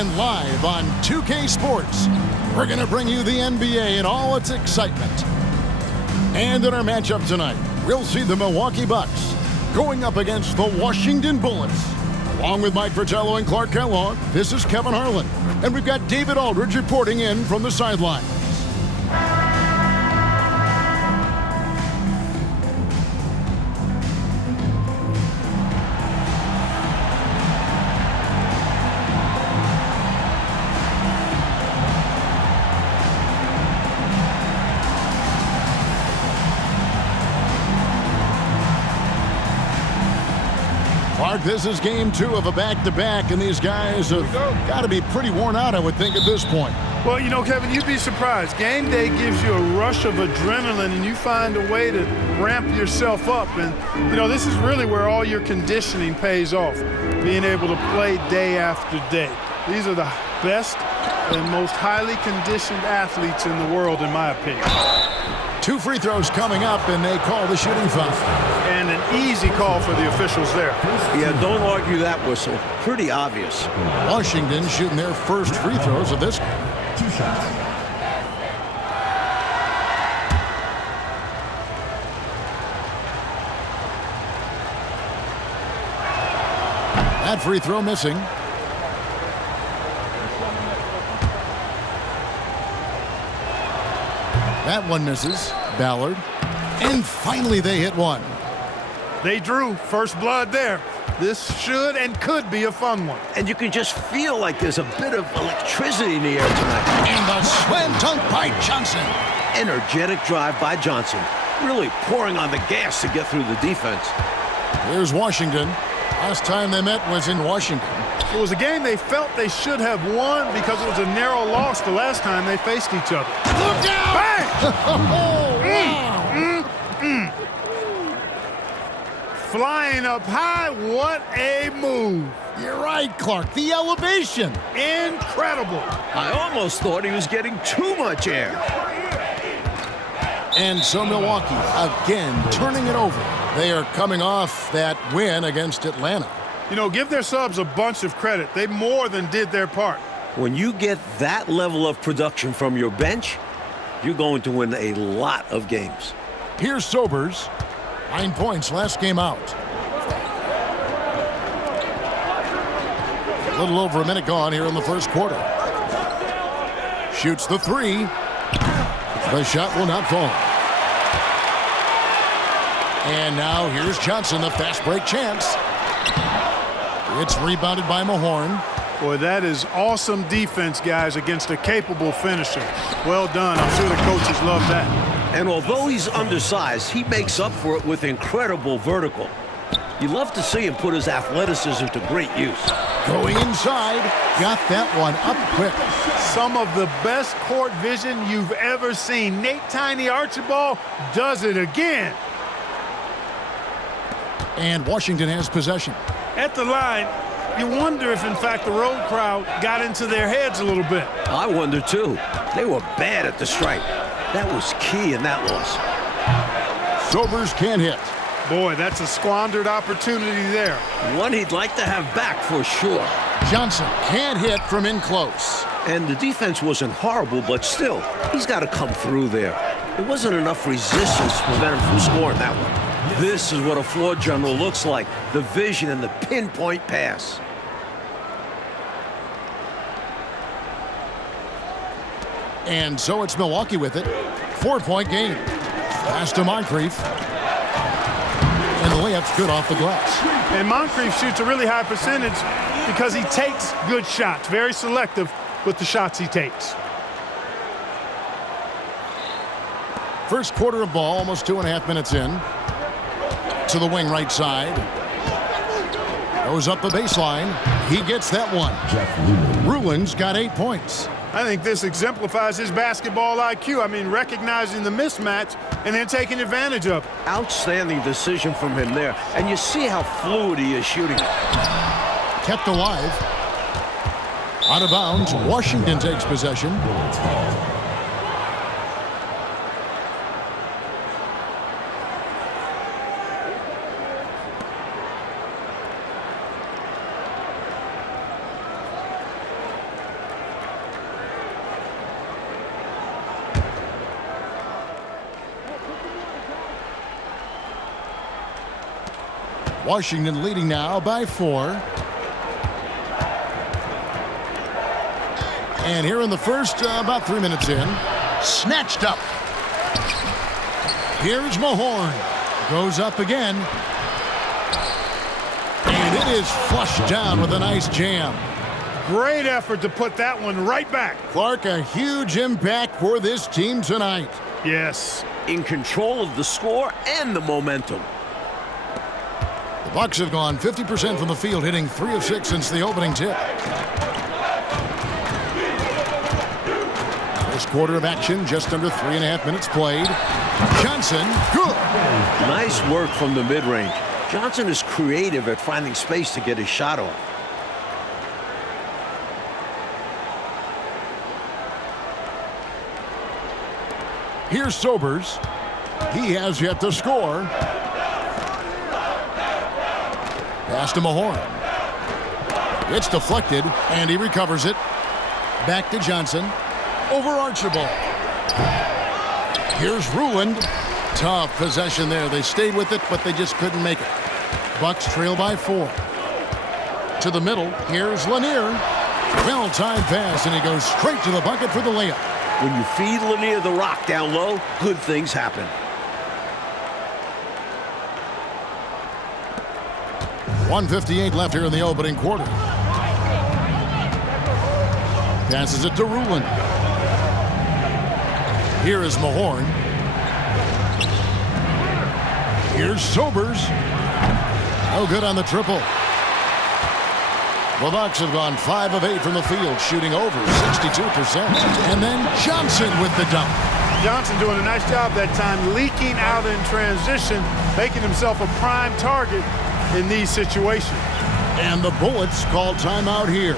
And live on 2K Sports, we're going to bring you the NBA and all its excitement. And in our matchup tonight, we'll see the Milwaukee Bucks going up against the Washington Bullets. Along with Mike Fratello and Clark Kellogg, this is Kevin Harlan. And we've got David Aldridge reporting in from the sideline. This is game 2 of a back-to-back, and these guys have got to be pretty worn out, I would think, at this point. Well, you know, Kevin, you'd be surprised. Game day gives you a rush of adrenaline, and you find a way to ramp yourself up. And, you know, this is really where all your conditioning pays off, being able to play day after day. These are the best and most highly conditioned athletes in the world, in my opinion. 2 free throws coming up, and they call the shooting foul. And an easy call for the officials there. Yeah, don't argue that whistle. Pretty obvious. Washington shooting their first free throws of this game. 2 shots. That free throw missing. That one misses. Ballard. And finally they hit one. They drew first blood there. This should and could be a fun one. And you can just feel like there's a bit of electricity in the air tonight. And the slam dunk by Johnson. Energetic drive by Johnson. Really pouring on the gas to get through the defense. Here's Washington. Last time they met was in Washington. It was a game they felt they should have won because it was a narrow loss the last time they faced each other. Look out! Bang! Oh, wow. Flying up high, what a move. You're right, Clark. The elevation. Incredible. I almost thought he was getting too much air. And so Milwaukee again turning it over. They are coming off that win against Atlanta. You know, give their subs a bunch of credit. They more than did their part. When you get that level of production from your bench, you're going to win a lot of games. Here's Sobers. 9 points last game out. A little over a minute gone here in the first quarter. Shoots the 3. The shot will not fall. And now here's Johnson, the fast break chance. It's rebounded by Mahorn. Boy, that is awesome defense, guys, against a capable finisher. Well done. I'm sure the coaches love that. And although he's undersized, he makes up for it with incredible vertical. You love to see him put his athleticism to great use. Going inside, got that one up quick. Some of the best court vision you've ever seen. Nate Tiny Archibald does it again. And Washington has possession. At the line, you wonder if, in fact, the road crowd got into their heads a little bit. I wonder, too. They were bad at the stripe. That was key in that loss. Sobers can't hit. Boy, that's a squandered opportunity there. One he'd like to have back for sure. Johnson can't hit from in close. And the defense wasn't horrible, but still, he's got to come through there. There wasn't enough resistance to prevent him from scoring that one. This is what a floor general looks like. The vision and the pinpoint pass. And so it's Milwaukee with it. 4-point game. Pass to Moncrief. And the layup's good off the glass. And Moncrief shoots a really high percentage because he takes good shots. Very selective with the shots he takes. First quarter of ball, almost 2.5 minutes in. To the wing right side. Goes up the baseline. He gets that one. Ruland's got 8 points. I think this exemplifies his basketball IQ. I mean, recognizing the mismatch and then taking advantage of it. Outstanding decision from him there. And you see how fluid he is shooting. Kept alive. Out of bounds. Washington takes possession. Washington leading now by 4. And here in the first, about 3 minutes in, snatched up. Here's Mahorn. Goes up again. And it is flushed down with a nice jam. Great effort to put that one right back. Clark, a huge impact for this team tonight. Yes. In control of the score and the momentum. The Bucks have gone 50% from the field, hitting 3 of 6 since the opening tip. First quarter of action, just under 3.5 minutes played. Johnson, good. Nice work from the mid-range. Johnson is creative at finding space to get his shot off. Here's Sobers. He has yet to score. Pass to Mahorn. It's deflected, and he recovers it. Back to Johnson. Over Archibald. Here's Ruland. Tough possession there. They stayed with it, but they just couldn't make it. Bucks trail by 4. To the middle. Here's Lanier. Well-timed pass, and he goes straight to the bucket for the layup. When you feed Lanier the rock down low, good things happen. .158 left here in the opening quarter. Passes it to Ruland. Here is Mahorn. Here's Sobers. No good on the triple. The Bucks have gone 5 of 8 from the field, shooting over 62%. And then Johnson with the dunk. Johnson doing a nice job that time, leaking out in transition, making himself a prime target in these situations. And the Bullets call timeout here.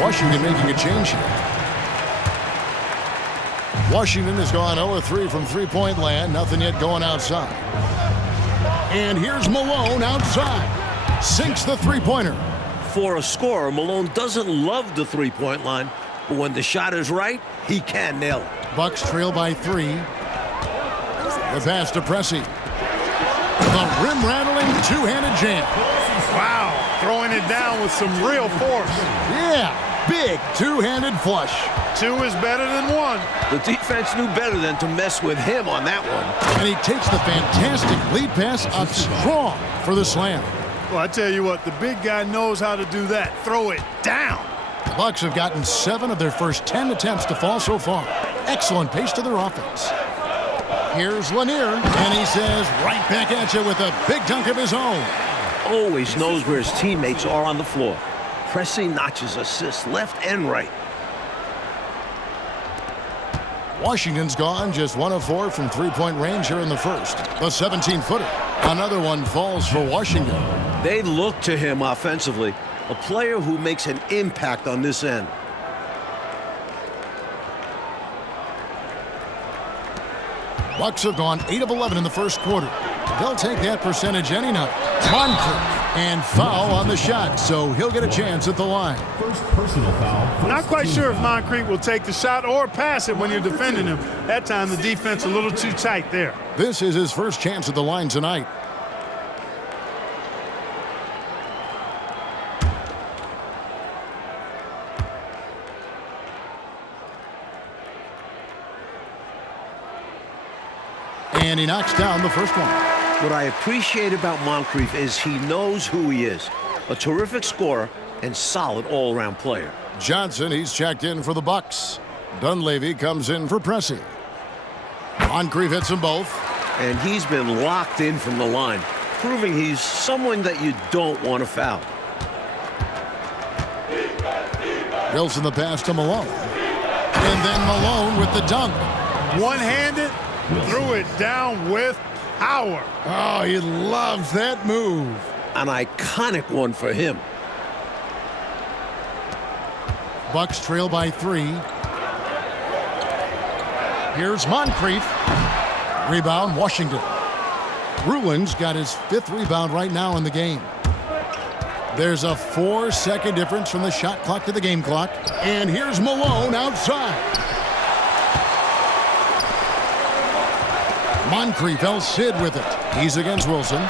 Washington making a change here. Washington has gone 0-3 from three-point land. Nothing yet going outside. And here's Malone outside. Sinks the three-pointer. For a scorer, Malone doesn't love the three-point line, but when the shot is right, he can nail it. Bucks trail by 3. The pass to Pressey. The rim-rattling two-handed jam. Wow, throwing it down with some real force. Yeah, big two-handed flush. 2 is better than 1. The defense knew better than to mess with him on that one. And he takes the fantastic lead pass up strong for the slam. Well, I tell you what, the big guy knows how to do that. Throw it down. The Bucks have gotten 7 of their first 10 attempts to fall so far. Excellent pace to their offense. Here's Lanier, and he says right back at you with a big dunk of his own. Always knows where his teammates are on the floor. Pressey notches assists left and right. Washington's gone just 1 of 4 from three-point range here in the first. The 17-footer. Another one falls for Washington. They look to him offensively, a player who makes an impact on this end. Bucks have gone 8 of 11 in the first quarter. They'll take that percentage any night. Moncrief And foul on the shot, so he'll get a chance at the line. First personal foul. Not quite sure if Moncrief will take the shot or pass it when you're defending him. That time the defense a little too tight there. This is his first chance at the line tonight. And he knocks down the first one. What I appreciate about Moncrief is he knows who he is. A terrific scorer and solid all-around player. Johnson, he's checked in for the Bucks. Dunleavy comes in for Pressey. Moncrief hits them both. And he's been locked in from the line, proving he's someone that you don't want to foul. Wilson the pass to Malone. And then Malone with the dunk. One-handed, threw it down with power. Oh, he loves that move. An iconic one for him. Bucks trail by 3. Here's Moncrief. Rebound, Washington. Ruland's got his 5th rebound right now in the game. There's a 4-second difference from the shot clock to the game clock. And here's Malone outside. Moncrief El-Cid with it. He's against Wilson.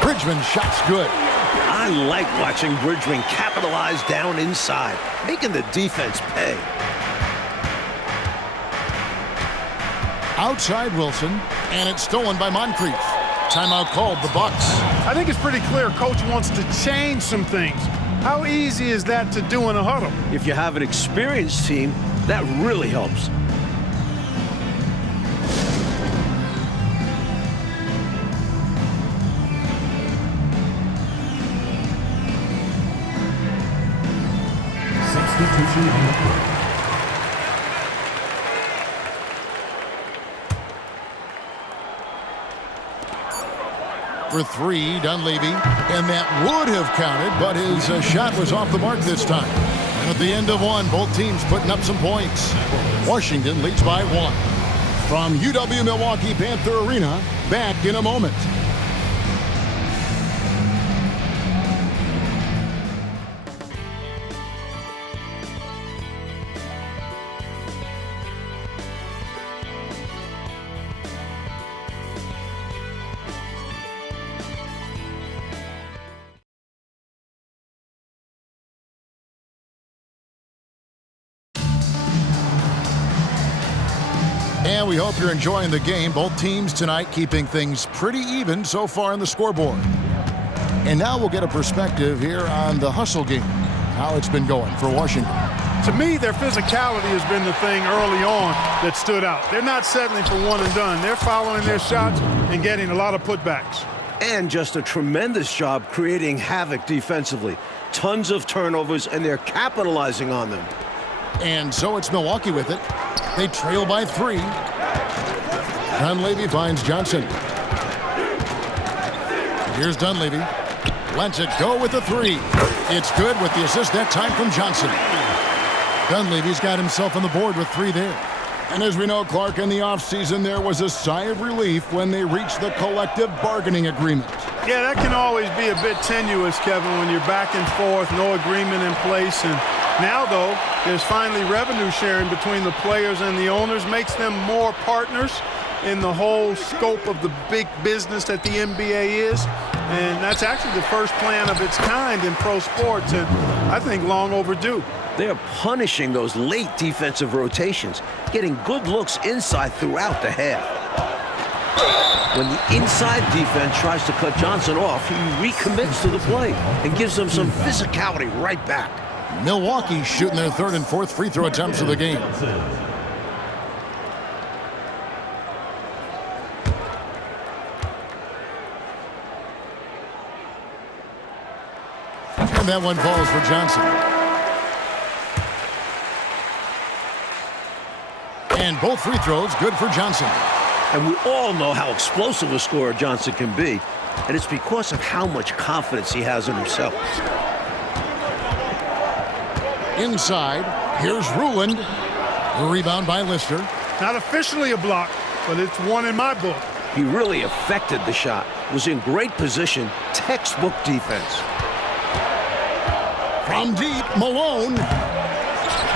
Bridgman's shot's good. I like watching Bridgman capitalize down inside, making the defense pay. Outside Wilson, and it's stolen by Moncrief. Timeout called, the Bucks. I think it's pretty clear Coach wants to change some things. How easy is that to do in a huddle? If you have an experienced team, that really helps. Substitution on the court. For 3, Dunleavy, and that would have counted, but his shot was off the mark this time. And at the end of 1, both teams putting up some points. Washington leads by 1. From UW-Milwaukee Panther Arena, back in a moment. And we hope you're enjoying the game. Both teams tonight keeping things pretty even so far on the scoreboard. And now we'll get a perspective here on the hustle game, how it's been going for Washington. To me, their physicality has been the thing early on that stood out. They're not settling for one and done. They're following their shots and getting a lot of putbacks. And just a tremendous job creating havoc defensively. Tons of turnovers, and they're capitalizing on them. And so it's Milwaukee with it. They trail by 3. Dunleavy finds Johnson. Here's Dunleavy. Lets it go with the 3. It's good with the assist that time from Johnson. Dunleavy's got himself on the board with 3 there. And as we know, Clark, in the offseason, there was a sigh of relief when they reached the collective bargaining agreement. Yeah, that can always be a bit tenuous, Kevin, when you're back and forth, no agreement in place. And now, though, there's finally revenue sharing between the players and the owners, makes them more partners in the whole scope of the big business that the NBA is. And that's actually the first plan of its kind in pro sports, and I think long overdue. They're punishing those late defensive rotations, getting good looks inside throughout the half. When the inside defense tries to cut Johnson off, he recommits to the play and gives them some physicality right back. Milwaukee shooting their 3rd and 4th free throw attempts of the game. And that one falls for Johnson. And both free throws good for Johnson. And we all know how explosive a scorer Johnson can be, and it's because of how much confidence he has in himself. Inside, here's Ruland. The rebound by Lister. Not officially a block, but it's one in my book. He really affected the shot. Was in great position. Textbook defense. From deep, Malone.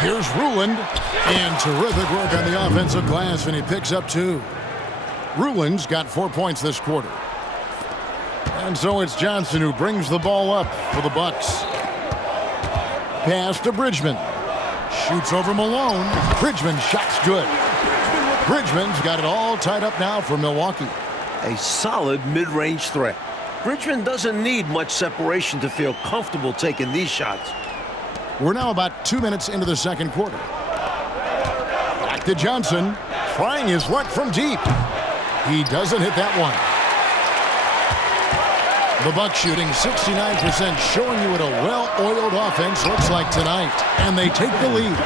Here's Ruland. And terrific work on the offensive glass, and he picks up 2. Ruland's got 4 points this quarter. And so it's Johnson who brings the ball up for the Bucks. Pass to Bridgman. Shoots over Malone. Bridgman's shot's good. Bridgman's got it all tied up now for Milwaukee. A solid mid-range threat. Bridgman doesn't need much separation to feel comfortable taking these shots. We're now about 2 minutes into the second quarter. Back to Johnson, trying his luck from deep. He doesn't hit that one. The Bucks shooting 69%, showing you what a well-oiled offense looks like tonight. And they take the lead.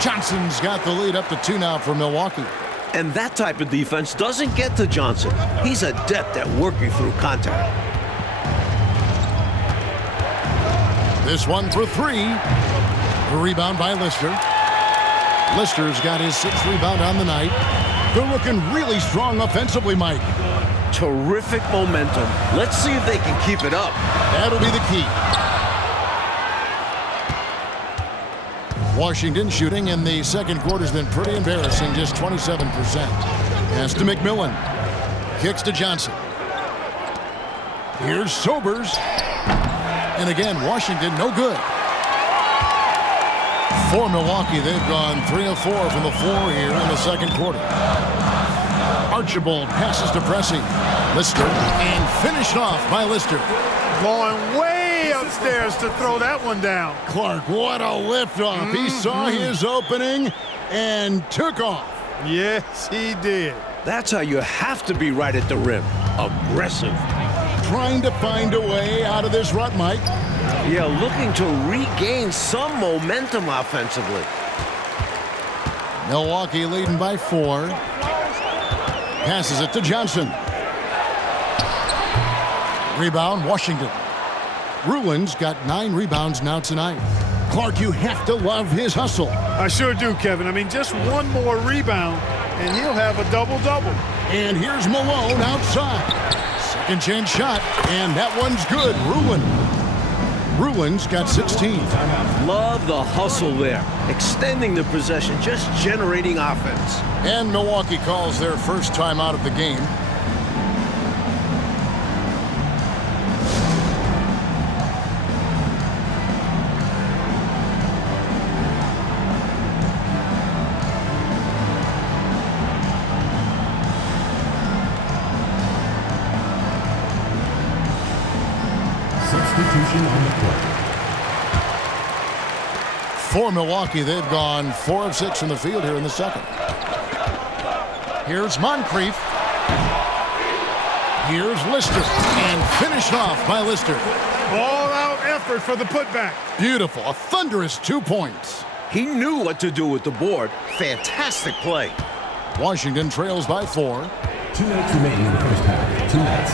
Johnson's got the lead up to 2 now for Milwaukee. And that type of defense doesn't get to Johnson. He's adept at working through contact. This one for 3. A rebound by Lister. Lister's got his 6th rebound on the night. They're looking really strong offensively, Mike. Terrific momentum. Let's see if they can keep it up. That'll be the key. Washington shooting in the second quarter has been pretty embarrassing, just 27%. Pass to McMillan. Kicks to Johnson. Here's Sobers. And again, Washington no good. For Milwaukee, they've gone 3 of 4 from the floor here in the second quarter. Archibald passes to Pressey. Lister, and finished off by Lister. Going way upstairs to throw that one down. Clark, what a liftoff. He saw his opening and took off. Yes, he did. That's how you have to be right at the rim. Aggressive. Trying to find a way out of this rut, Mike. Yeah, looking to regain some momentum offensively. Milwaukee leading by 4. Passes it to Johnson. Rebound, Washington. Ruland's got 9 rebounds now tonight. Clark, you have to love his hustle. I sure do, Kevin. I mean, just one more rebound, and he'll have a double-double. And here's Malone outside. Second chance shot, and that one's good. Ruland's got 16. Love the hustle there. Extending the possession, just generating offense. And Milwaukee calls their first time out of the game. Substitution on the court. For Milwaukee, they've gone 4 of 6 from the field here in the second. Here's Moncrief. Here's Lister. And finished off by Lister. All-out effort for the putback. Beautiful. A thunderous 2 points. He knew what to do with the board. Fantastic play. Washington trails by 4. 2 minutes remaining in the first half. 2 minutes.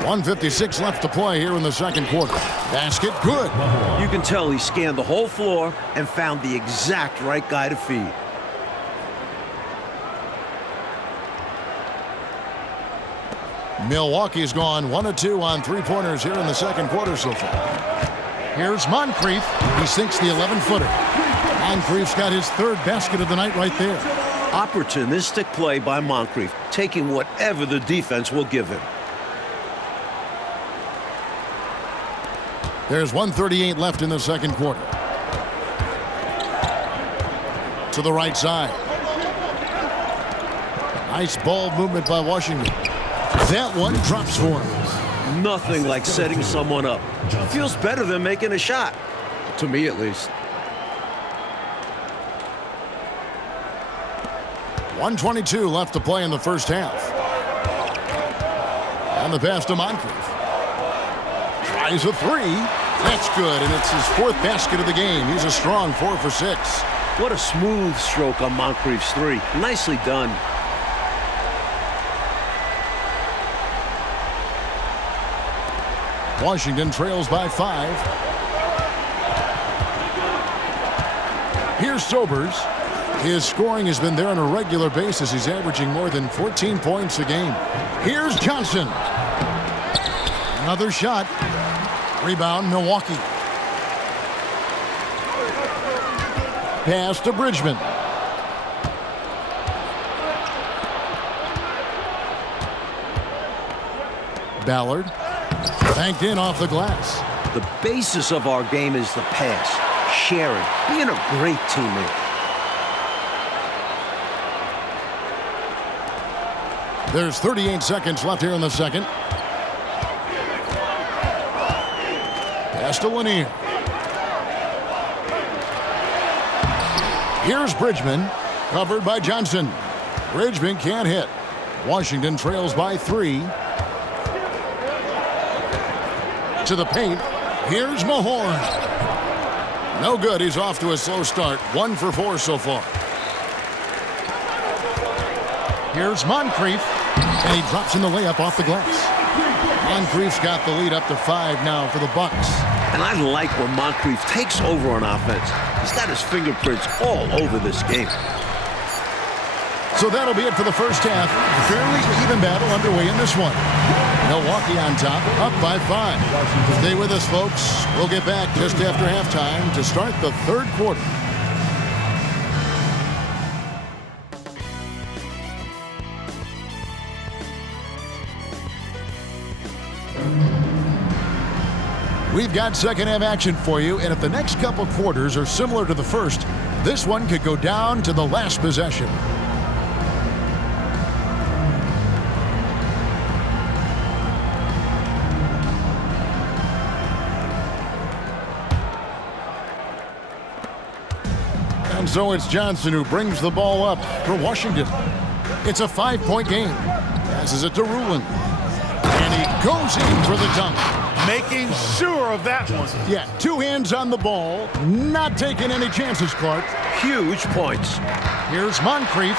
1:56 left to play here in the second quarter. Basket good. You can tell he scanned the whole floor and found the exact right guy to feed. Milwaukee's gone 1 of 2 on 3-pointers here in the second quarter so far. Here's Moncrief. He sinks the 11-footer. Moncrief's got his 3rd basket of the night right there. Opportunistic play by Moncrief, taking whatever the defense will give him. There's 1:38 left in the second quarter. To the right side. Nice ball movement by Washington. That one drops for him. Nothing like setting someone up. Feels better than making a shot. To me, at least. 1:22 left to play in the first half. And the pass to Moncrief. Tries a 3. That's good, and it's his 4th basket of the game. He's a strong 4 for 6. What a smooth stroke on Moncrief's 3. Nicely done. Washington trails by 5. Here's Sobers. His scoring has been there on a regular basis. He's averaging more than 14 points a game. Here's Johnson. Another shot. Rebound, Milwaukee. Pass to Bridgman. Ballard. Banked in off the glass. The basis of our game is the pass, sharing, being a great teammate. There's 38 seconds left here in the second. Pass to Lanier. Here's Bridgman, covered by Johnson. Bridgman can't hit. Washington trails by 3. To the paint. Here's Mahorn. No good. He's off to a slow start. 1 for 4 so far. Here's Moncrief. And he drops in the layup off the glass. Moncrief's got the lead up to 5 now for the Bucks. And I like when Moncrief takes over on offense. He's got his fingerprints all over this game. So that'll be it for the first half. Fairly even battle underway in this one. Milwaukee on top, up by 5. Stay with us, folks. We'll get back just after halftime to start the third quarter. We've got second half action for you, and if the next couple quarters are similar to the first, this one could go down to the last possession. And so it's Johnson who brings the ball up for Washington. It's a 5-point game. Passes it to Ruland. And he goes in for the dunk. Making sure of that one. Yeah, 2 hands on the ball. Not taking any chances, Clark. Huge points. Here's Moncrief.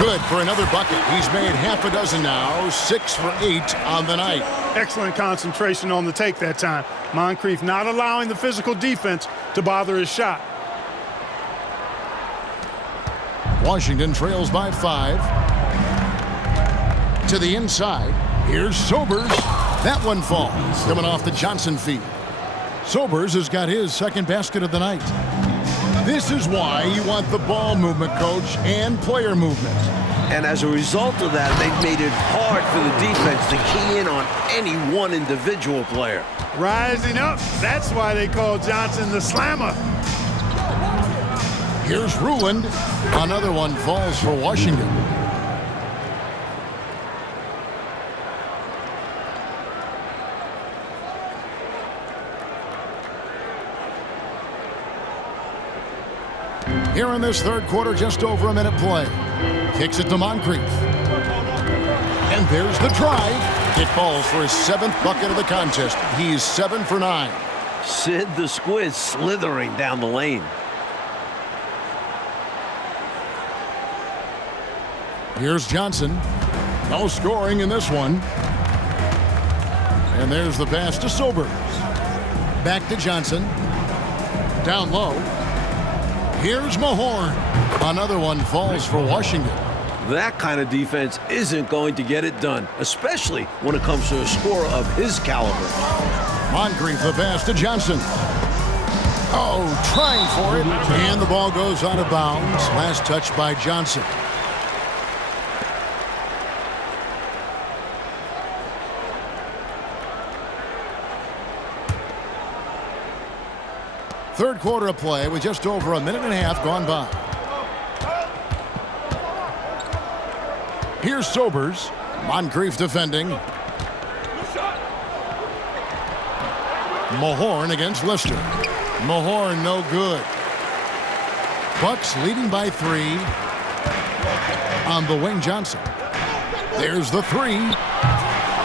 Good for another bucket. He's made half a dozen now. 6 for 8 on the night. Excellent concentration on the take that time. Moncrief not allowing the physical defense to bother his shot. Washington trails by 5. To the inside. Here's Sobers. That one falls, coming off the Johnson feed. Sobers has got his second basket of the night. This is why you want the ball movement, coach, and player movement. And as a result of that, they've made it hard for the defense to key in on any one individual player. Rising up. That's why they call Johnson the slammer. Here's Ruland. Another one falls for Washington. Here in this third quarter, just over a minute play. Kicks it to Moncrief. And there's the drive. It falls for his 7th bucket of the contest. He's 7 for 9. Sid the Squid slithering down the lane. Here's Johnson. No scoring in this one. And there's the pass to Sobers. Back to Johnson. Down low. Here's Mahorn. Another one falls for Washington. That kind of defense isn't going to get it done, especially when it comes to a scorer of his caliber. Moncrief, the pass to Johnson. Oh, trying for it. And the ball goes out of bounds. Last touch by Johnson. Third quarter of play with just over a minute and a half gone by. Here's Sobers. Moncrief defending. Mahorn against Lister. Mahorn no good. Bucks leading by 3 on the wing. Johnson. There's the 3.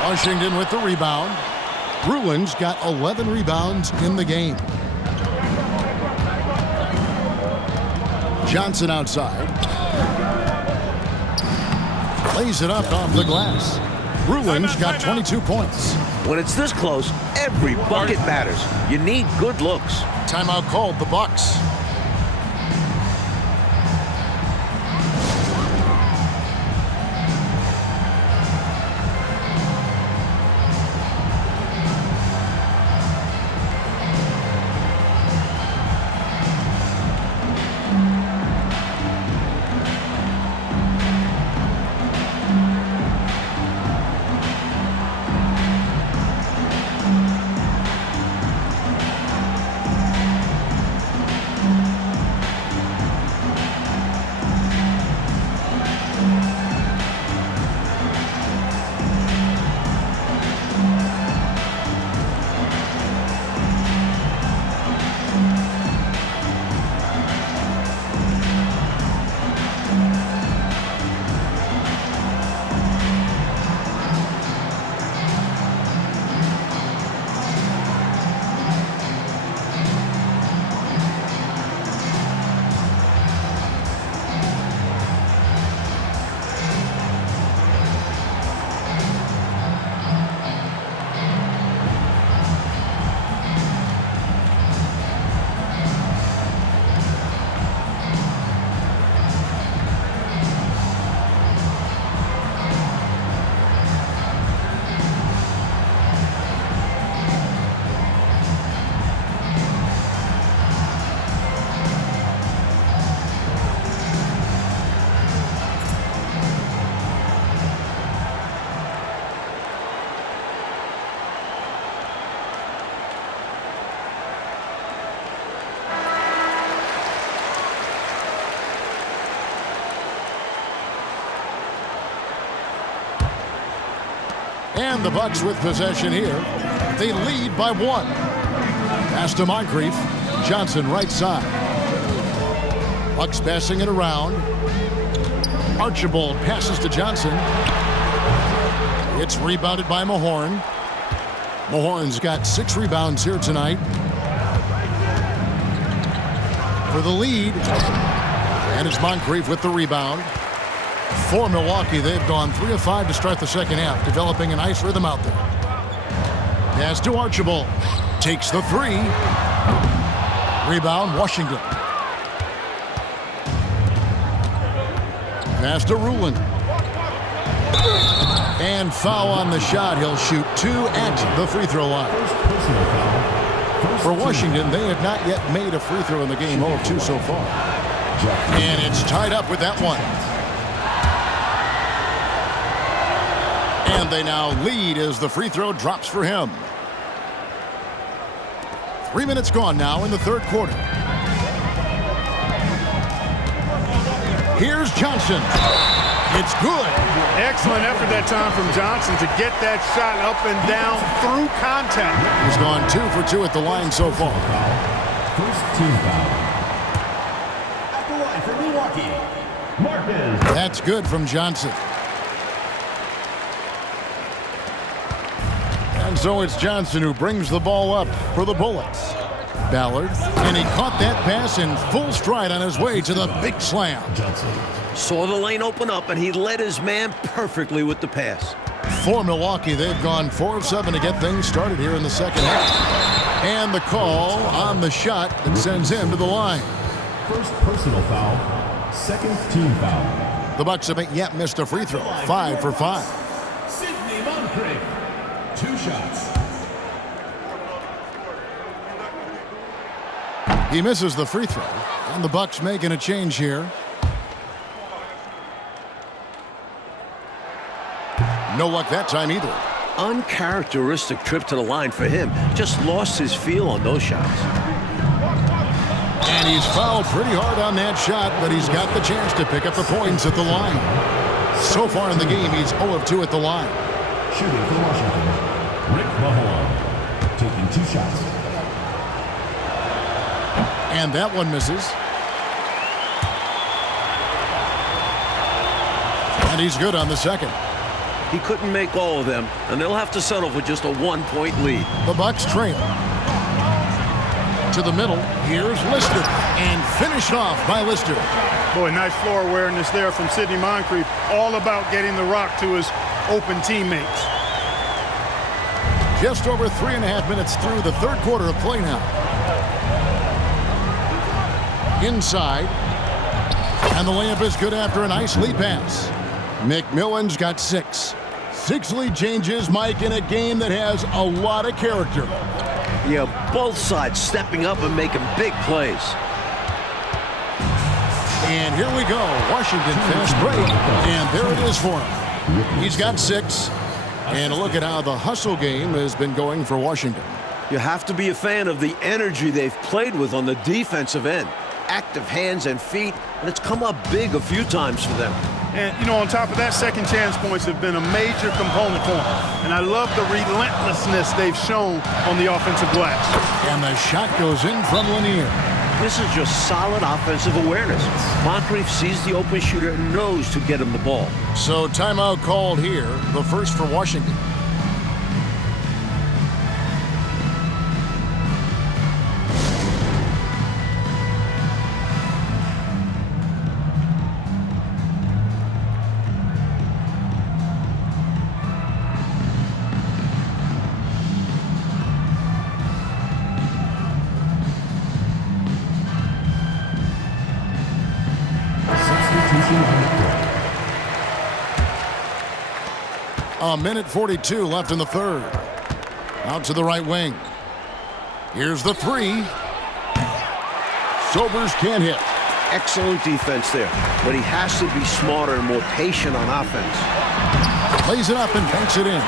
Washington with the rebound. Ruland's got 11 rebounds in the game. Johnson outside. Lays it up off the glass. Ruland's got 22 points. When it's this close, every bucket matters. You need good looks. Timeout called, the Bucks. And the Bucks with possession here. They lead by 1. Pass to Moncrief. Johnson right side. Bucks passing it around. Archibald passes to Johnson. It's rebounded by Mahorn. Mahorn's got 6 rebounds here tonight. For the lead. And it's Moncrief with the rebound. For Milwaukee, they've gone 3 of 5 to start the second half, developing a nice rhythm out there. Pass to Archibald. Takes the 3. Rebound, Washington. Pass to Ruland. And foul on the shot. He'll shoot 2 at the free throw line. For Washington, they have not yet made a free throw in the game. 0 of 2 so far. And it's tied up with that one. And they now lead as the free throw drops for him. 3 minutes gone now in the third quarter. Here's Johnson. It's good. Excellent effort that time from Johnson to get that shot up and down through contact. He's gone 2 for 2 at the line so far. First team foul. At the line for Milwaukee, Marcus. That's good from Johnson. And so it's Johnson who brings the ball up for the Bullets. Ballard, and he caught that pass in full stride on his way to the big slam. Johnson. Saw the lane open up, and he led his man perfectly with the pass. For Milwaukee, they've gone 4 of 7 to get things started here in the second half. And the call on the shot that sends him to the line. First personal foul. Second team foul. The Bucks haven't yet missed a free throw. 5 for 5. Sidney Moncrief. 2 shots. He misses the free throw, and the Bucks making a change here. No luck that time either. Uncharacteristic trip to the line for him. Just lost his feel on those shots. And he's fouled pretty hard on that shot, but he's got the chance to pick up the points at the line. So far in the game, he's 0 of 2 at the line. Shooting for Washington, Rick Mahorn. Taking 2 shots. And that one misses. And he's good on the second. He couldn't make all of them, and they'll have to settle for just a 1-point lead. The Bucks trail. To the middle, here's Lister, and finished off by Lister. Boy, nice floor awareness there from Sidney Moncrief. All about getting the rock to his open teammates. Just over 3.5 minutes through the third quarter of play now. Inside, and the layup is good after a nice lead pass. McMillan's got 6. 6 lead changes, Mike, in a game that has a lot of character. Yeah, both sides stepping up and making big plays. And here we go. Washington fast break, and there it is for him. He's got 6. And a look at how the hustle game has been going for Washington. You have to be a fan of the energy they've played with on the defensive end. Active hands and feet, and it's come up big a few times for them. And, you know, on top of that, second chance points have been a major component for them. And I love the relentlessness they've shown on the offensive glass. And the shot goes in from Lanier. This is just solid offensive awareness. Moncrief sees the open shooter and knows to get him the ball. So timeout called here, the first for Washington. A minute 42 left in the third. Out to the right wing. Here's the 3. Sobers can't hit. Excellent defense there, but he has to be smarter and more patient on offense. Plays it up and banks it in.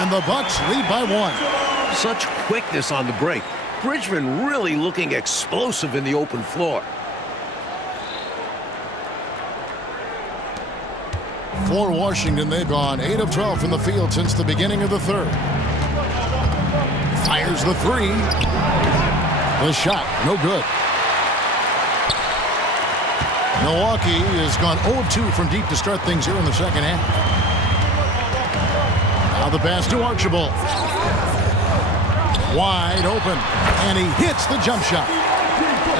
And the Bucks lead by 1. Such quickness on the break. Bridgman really looking explosive in the open floor. For Washington, they've gone 8 of 12 from the field since the beginning of the third. Fires the three. The shot, no good. Milwaukee has gone 0 of 2 from deep to start things here in the second half. Now the pass to Archibald. Wide open, and he hits the jump shot.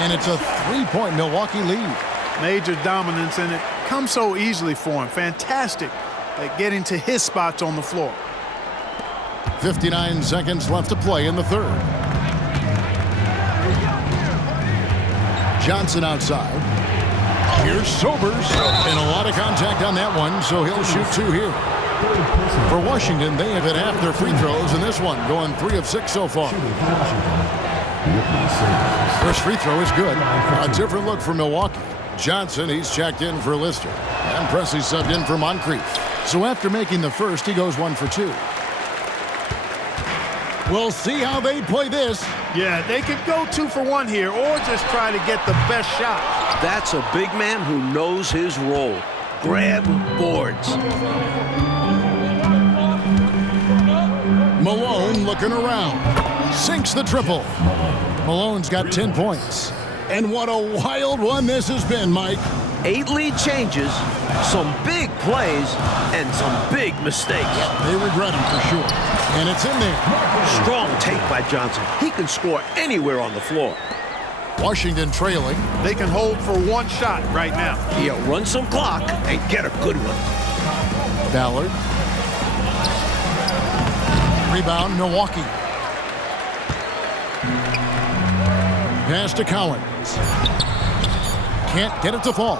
And it's a 3-point Milwaukee lead. Major dominance, and it comes so easily for him. Fantastic at getting to his spots on the floor. 59 seconds left to play in the third. Johnson outside. Here's Sobers, and a lot of contact on that one, so he'll shoot 2 here. For Washington, they have hit half their free throws in this one, going 3 of 6 so far. First free throw is good. A different look for Milwaukee. Johnson, he's checked in for Lister. And Presley subbed in for Moncrief. So after making the first, he goes 1 for 2. We'll see how they play this. Yeah, they could go 2 for 1 here or just try to get the best shot. That's a big man who knows his role. Grab boards. Malone looking around. Sinks the triple. Malone's got 10 points. And what a wild one this has been, Mike. 8 lead changes, some big plays, and some big mistakes. They regret him for sure. And it's in there. Strong take by Johnson. He can score anywhere on the floor. Washington trailing. They can hold for 1 shot right now. He'll run some clock and get a good one. Ballard. Rebound, Milwaukee. Pass to Collins. Can't get it to fall.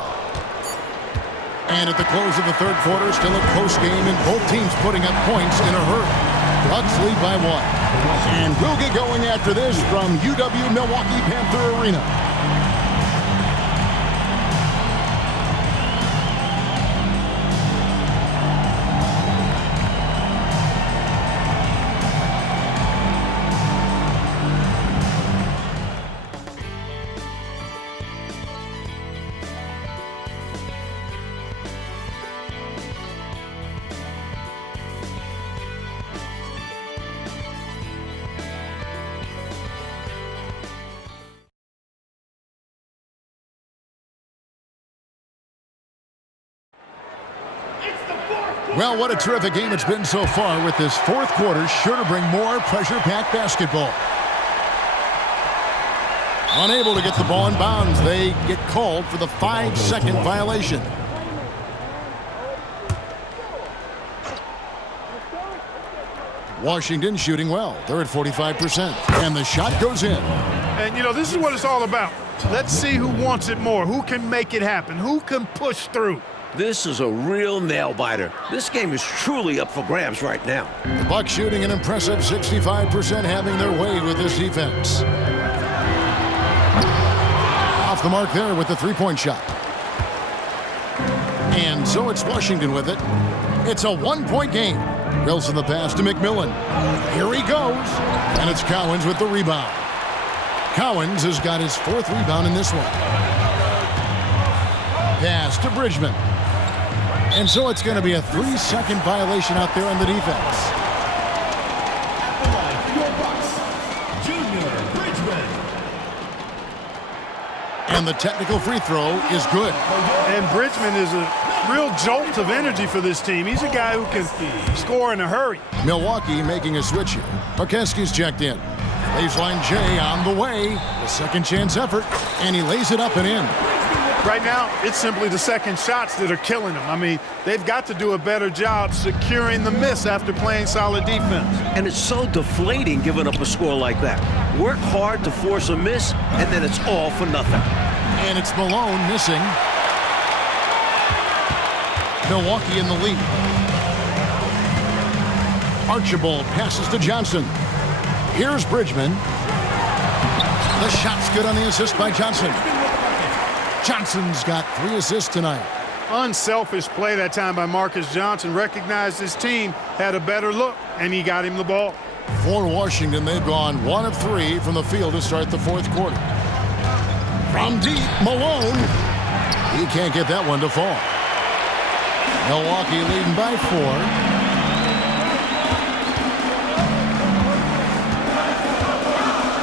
And at the close of the third quarter, still a close game, and both teams putting up points in a hurry. Bucks lead by 1. And we'll get going after this from UW Milwaukee Panther Arena. Well, what a terrific game it's been so far, with this fourth quarter sure to bring more pressure-packed basketball. Unable to get the ball in bounds, they get called for the 5-second violation. Washington shooting well. They're at 45%. And the shot goes in. And, you know, this is what it's all about. Let's see who wants it more, who can make it happen, who can push through. This is a real nail-biter. This game is truly up for grabs right now. The Bucks shooting an impressive 65%, having their way with this defense. Off the mark there with the three-point shot. And so it's Washington with it. It's a 1-point game. Wilson the pass to McMillan. Here he goes. And it's Cowens with the rebound. Cowens has got his 4th rebound in this one. Pass to Bridgman. And so it's going to be a 3-second violation out there on the defense. And the technical free throw is good. And Bridgman is a real jolt of energy for this team. He's a guy who can score in a hurry. Milwaukee making a switch here. Markeski's checked in. Baseline J on the way. The second chance effort. And he lays it up and in. Right now, it's simply the second shots that are killing them. I mean, they've got to do a better job securing the miss after playing solid defense. And it's so deflating giving up a score like that. Work hard to force a miss, and then it's all for nothing. And it's Malone missing. Milwaukee in the lead. Archibald passes to Johnson. Here's Bridgman. The shot's good on the assist by Johnson. Johnson's got 3 assists tonight. Unselfish play that time by Marcus Johnson. Recognized his team had a better look, and he got him the ball. For Washington, they've gone 1 of 3 from the field to start the fourth quarter. From deep, Malone. He can't get that one to fall. Milwaukee leading by 4.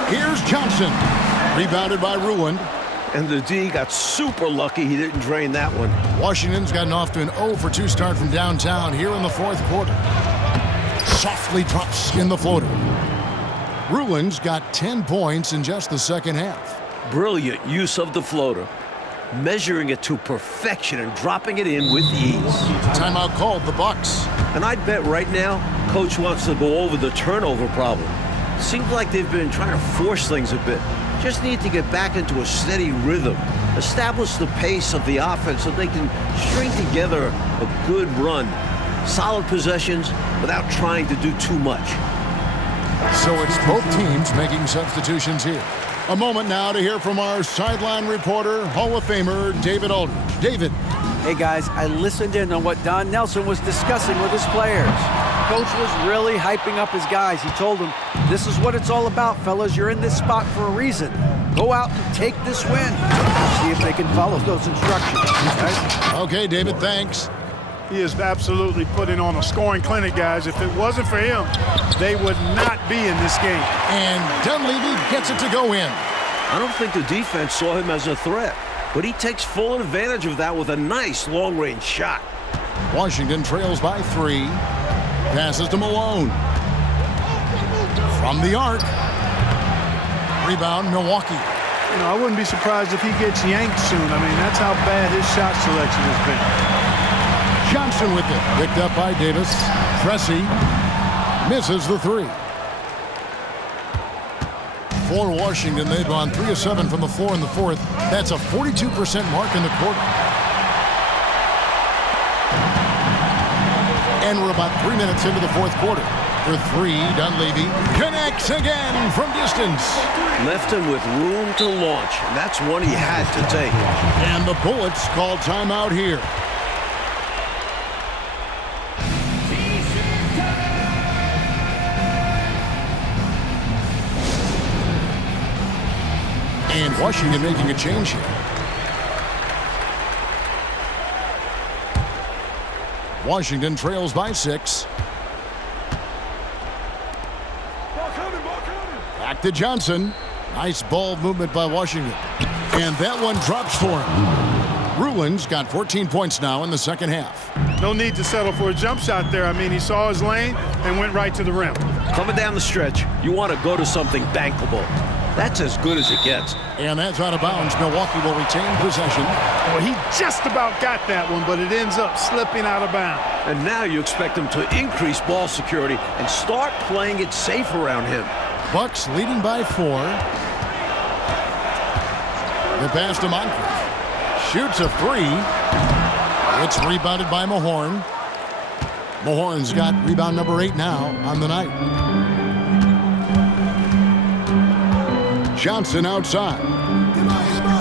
Here's Johnson. Rebounded by Ruland. And the D got super lucky he didn't drain that one. Washington's gotten off to an 0-for-2 start from downtown here in the fourth quarter. Softly drops in the floater. Ruland's got 10 points in just the second half. Brilliant use of the floater. Measuring it to perfection and dropping it in with ease. Timeout called, the Bucks. And I'd bet right now, Coach wants to go over the turnover problem. Seems like they've been trying to force things a bit. Just need to get back into a steady rhythm. Establish the pace of the offense so they can string together a good run. Solid possessions without trying to do too much. So it's both teams making substitutions here. A moment now to hear from our sideline reporter, Hall of Famer David Aldridge. David. Hey guys, I listened in on what Don Nelson was discussing with his players. Coach was really hyping up his guys. He told them, this is what it's all about, fellas. You're in this spot for a reason. Go out and take this win. See if they can follow those instructions. Right? Okay, David, thanks. He is absolutely putting on a scoring clinic, guys. If it wasn't for him, they would not be in this game. And Dunleavy gets it to go in. I don't think the defense saw him as a threat, but he takes full advantage of that with a nice long-range shot. Washington trails by 3. Passes to Malone. From the arc. Rebound, Milwaukee. You know, I wouldn't be surprised if he gets yanked soon. I mean, that's how bad his shot selection has been. Johnson with it. Picked up by Davis. Cressy misses the 3. For Washington, they've gone 3 of 7 from the floor in the fourth. That's a 42% mark in the quarter. And we're about 3 minutes into the fourth quarter. For 3, Dunleavy connects again from distance. Left him with room to launch, and that's one he had to take. And the Bullets call timeout here. And Washington making a change here. Washington trails by 6. Back to Johnson. Nice ball movement by Washington. And that one drops for him. Ruland's got 14 points now in the second half. No need to settle for a jump shot there. I mean, he saw his lane and went right to the rim. Coming down the stretch, you want to go to something bankable. That's as good as it gets. And that's out of bounds. Milwaukee will retain possession. Well, he just about got that one, but it ends up slipping out of bounds. And now you expect him to increase ball security and start playing it safe around him. Bucks leading by 4. The pass to Moncrief. Shoots a 3. It's rebounded by Mahorn. Mahorn's got rebound number 8 now on the night. Johnson outside.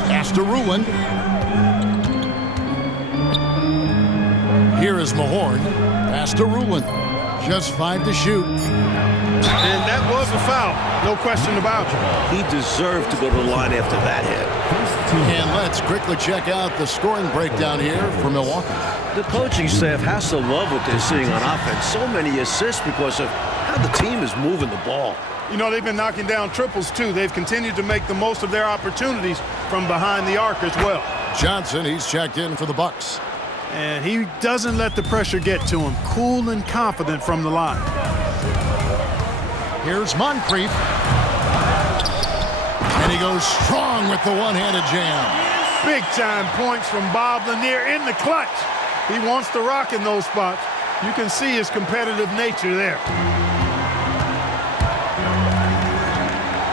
Pass to Ruland. Here is Mahorn. Pass to Ruland. Just 5 to shoot. And that was a foul. No question about it. He deserved to go to the line after that hit. And let's quickly check out the scoring breakdown here for Milwaukee. The coaching staff has to love what they're seeing on offense. So many assists because of how the team is moving the ball. You know, they've been knocking down triples, too. They've continued to make the most of their opportunities from behind the arc as well. Johnson, he's checked in for the Bucks. And he doesn't let the pressure get to him. Cool and confident from the line. Here's Moncrief. And he goes strong with the one-handed jam. Big-time points from Bob Lanier in the clutch. He wants to rock in those spots. You can see his competitive nature there.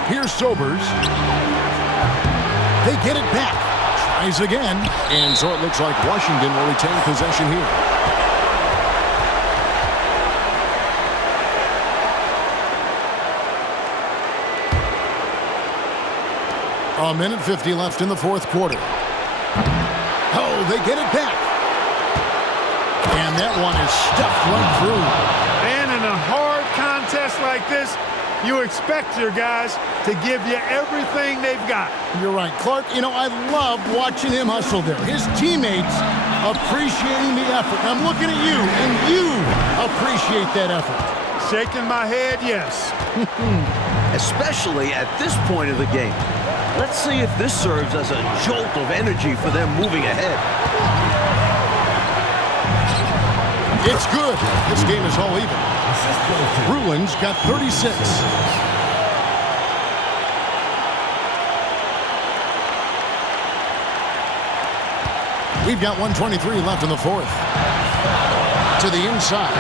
Here's Sobers. They get it back. Tries again. And so it looks like Washington will retain possession here. A minute 50 left in the fourth quarter. Oh, they get it back. And that one is stuffed right through. And in a hard contest like this, you expect your guys to give you everything they've got. You're right, Clark. You know, I love watching him hustle there. His teammates appreciating the effort. And I'm looking at you, and you appreciate that effort. Shaking my head, yes. Especially at this point of the game. Let's see if this serves as a jolt of energy for them moving ahead. It's good. This game is all even. Ruland's got 36. We've got 1:23 left in the fourth. To the inside.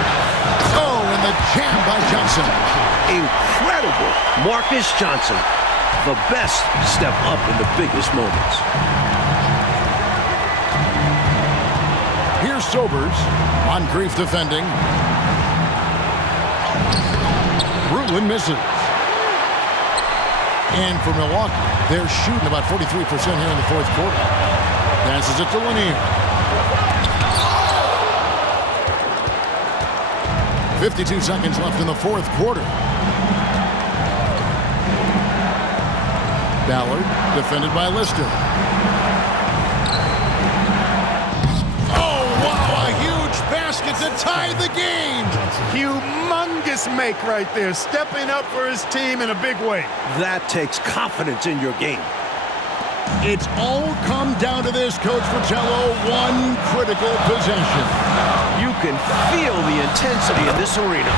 Oh, and the jam by Johnson. Incredible. Marcus Johnson, the best step up in the biggest moments. Here's Sobers. Moncrief defending. Ruland misses. And for Milwaukee, they're shooting about 43% here in the fourth quarter. Passes it to Lanier. 52 seconds left in the fourth quarter. Ballard, defended by Lister. Oh, wow, a huge basket to tie the game. Humongous make right there, stepping up for his team in a big way. That takes confidence in your game. It's all come down to this, Coach Fratello. One critical possession. You can feel the intensity in this arena.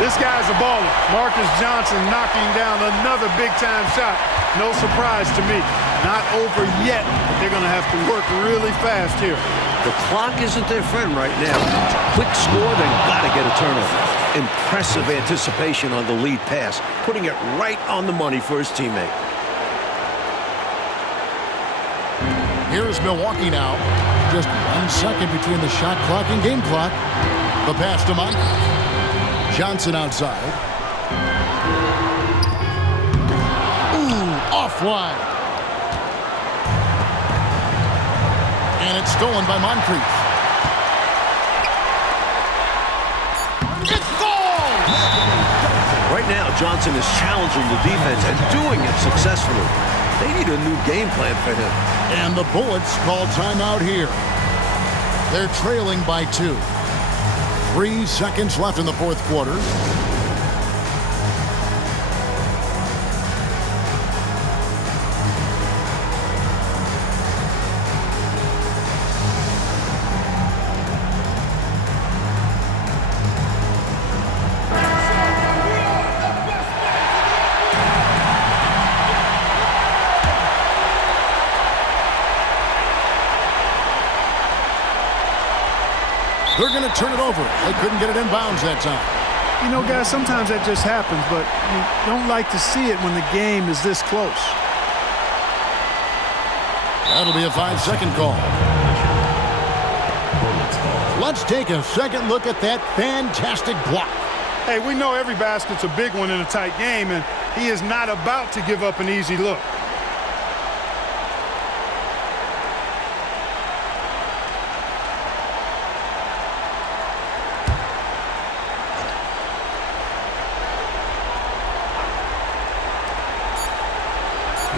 This guy's a baller. Marcus Johnson knocking down another big-time shot. No surprise to me. Not over yet, but they're going to have to work really fast here. The clock isn't their friend right now. Quick score, then got to get a turnover. Impressive anticipation on the lead pass, putting it right on the money for his teammate. Here's Milwaukee now. Just 1 second between the shot clock and game clock. The pass to Moncrief. Johnson outside. Ooh, offline. And it's stolen by Moncrief. It's goal! Right now, Johnson is challenging the defense and doing it successfully. They need a new game plan for him. And the Bullets call timeout here. They're trailing by 2. 3 seconds left in the fourth quarter. They're going to turn it over. They couldn't get it in bounds that time. You know, guys, sometimes that just happens, but you don't like to see it when the game is this close. That'll be a 5-second call. Let's take a second look at that fantastic block. Hey, we know every basket's a big one in a tight game, and he is not about to give up an easy look.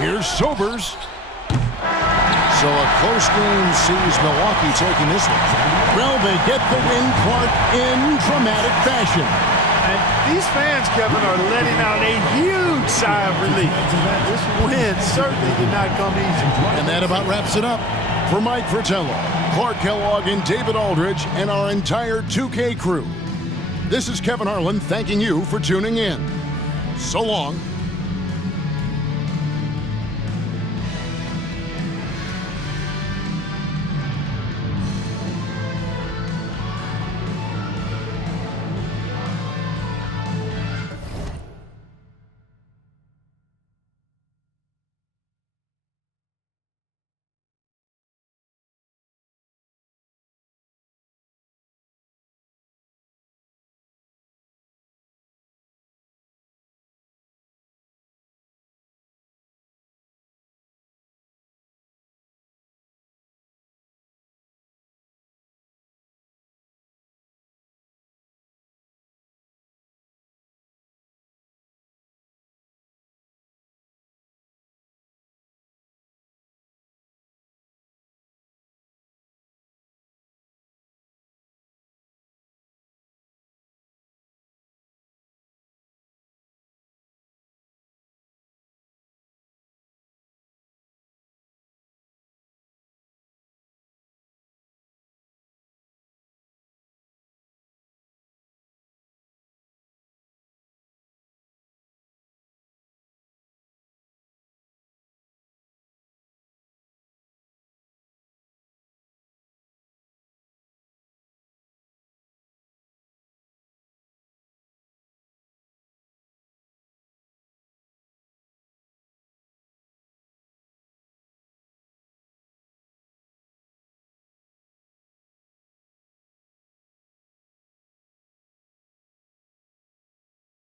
Here's Sobers. So a close game sees Milwaukee taking this one. Well, they get the win, Clark, in dramatic fashion. And these fans, Kevin, are letting out a huge sigh of relief. This win certainly did not come easy. And that about wraps it up. For Mike Fratello, Clark Kellogg, and David Aldridge, and our entire 2K crew, this is Kevin Harlan thanking you for tuning in. So long.